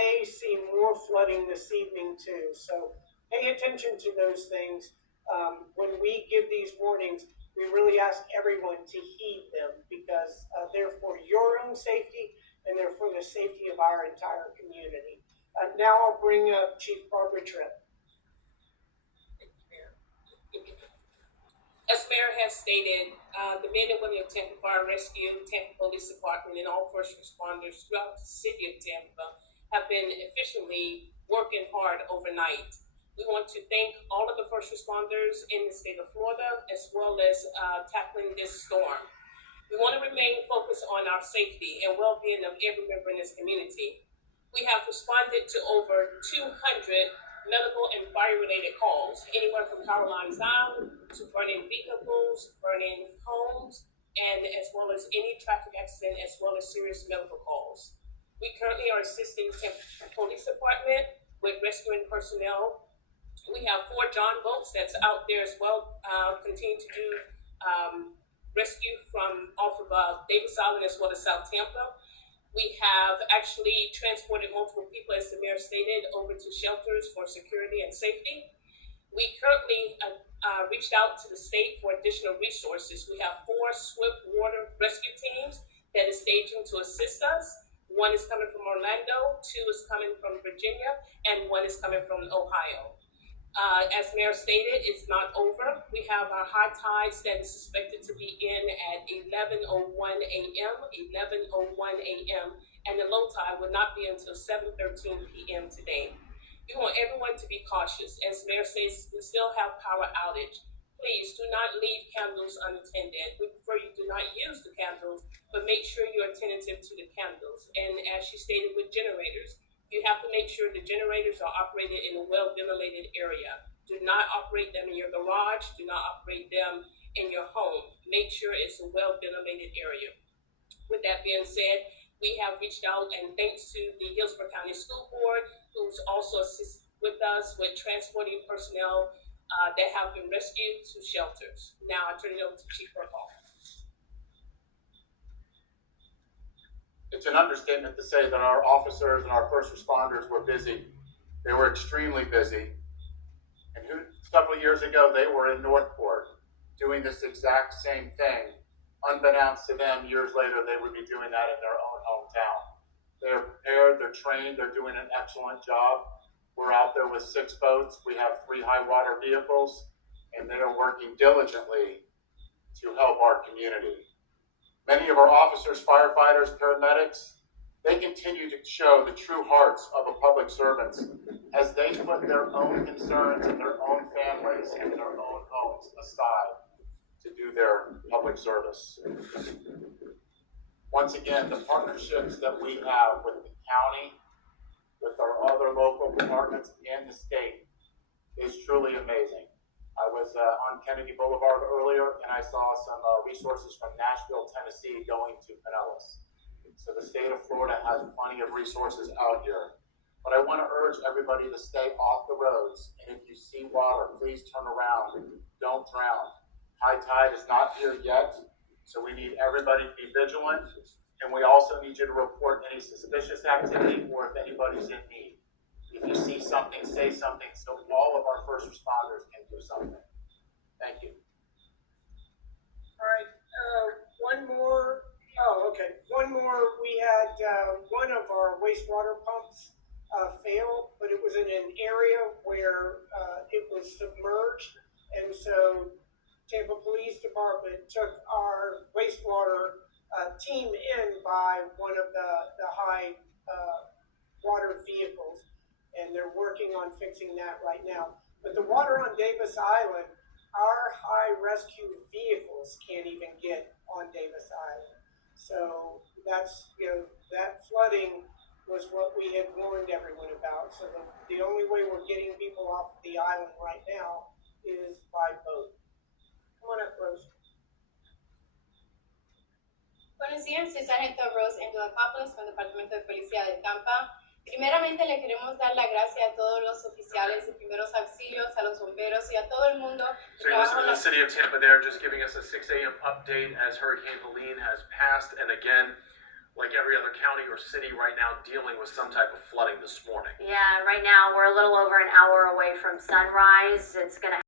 may see more flooding this evening too. So pay attention to those things. When we give these warnings, we really ask everyone to heed them because they're for your own safety and they're for the safety of our entire community. Now I'll bring up Chief Barbara Tripp. As Mayor has stated, the men and women of Tampa Fire Rescue, Tampa Police Department, and all first responders throughout the city of Tampa have been efficiently working hard overnight. We want to thank all of the first responders in the state of Florida, as well as tackling this storm. We want to remain focused on our safety and well-being of every member in this community. We have responded to over 200 medical and fire-related calls, anywhere from power lines down to burning vehicles, burning homes, and as well as any traffic accident, as well as serious medical calls. We currently are assisting Tampa Police Department with rescuing personnel. We have 4 John boats that's out there as well, continue to do rescue from off of Davis Island as well as South Tampa. We have actually transported multiple people, as the mayor stated, over to shelters for security and safety. We currently reached out to the state for additional resources. We have 4 swift water rescue teams that is staging to assist us. 1 is coming from Orlando, 2 is coming from Virginia, and 1 is coming from Ohio. As Mayor stated, it's not over. We have our high tides that is suspected to be in at 11:01 a.m., and the low tide will not be until 7:13 p.m. today. We want everyone to be cautious. As Mayor says, we still have power outage. Please do not leave candles unattended. We prefer you do not use the candles, but make sure you're attentive to the candles. And as she stated with generators, you have to make sure the generators are operated in a well-ventilated area. Do not operate them in your garage. Do not operate them in your home. Make sure it's a well-ventilated area. With that being said, we have reached out, and thanks to the Hillsborough County School Board, who's also assisted with us with transporting personnel that have been rescued to shelters. Now I turn it over to Chief Burkhall. It's an understatement to say that our officers and our first responders were busy. They were extremely busy. And several years ago, they were in Northport doing this exact same thing. Unbeknownst to them, years later, they would be doing that in their own hometown. They're prepared, they're trained, they're doing an excellent job. We're out there with 6 boats. We have 3 high water vehicles, and they are working diligently to help our community. Many of our officers, firefighters, paramedics, they continue to show the true hearts of a public servants as they put their own concerns and their own families and their own homes aside to do their public service. Once again, the partnerships that we have with the county, with our other local departments and the state is truly amazing. I was on Kennedy Boulevard earlier, and I saw some resources from Nashville, Tennessee going to Pinellas. So the state of Florida has plenty of resources out here. But I want to urge everybody to stay off the roads. And if you see water, please turn around. Don't drown. High tide is not here yet, so we need everybody to be vigilant. And we also need you to report any suspicious activity or if anybody's in need. If you see something, say something so all of our first responders can do something. Thank you. All right, one more. Oh, okay. One more. We had one of our wastewater pumps fail, but it was in an area where it was submerged, and so Tampa Police Department took our wastewater team in by one of the high water vehicles, and they're working on fixing that right now. But the water on Davis Island, our high rescue vehicles can't even get on Davis Island. So that's, that flooding was what we had warned everyone about. So the only way we're getting people off the island right now is by boat. Come on up, Rose. Buenos días, soy Sargento Rose Endodopoulos con el Departamento de Policía de Tampa. Primeramente le queremos dar la gracia a todos los oficiales de primeros auxilios, a los bomberos y a todo el mundo. So you're listening to the city of Tampa there, just giving us a 6 a.m. update as Hurricane Helene has passed. And again, like every other county or city right now, dealing with some type of flooding this morning. Yeah, right now we're a little over an hour away from sunrise. It's going to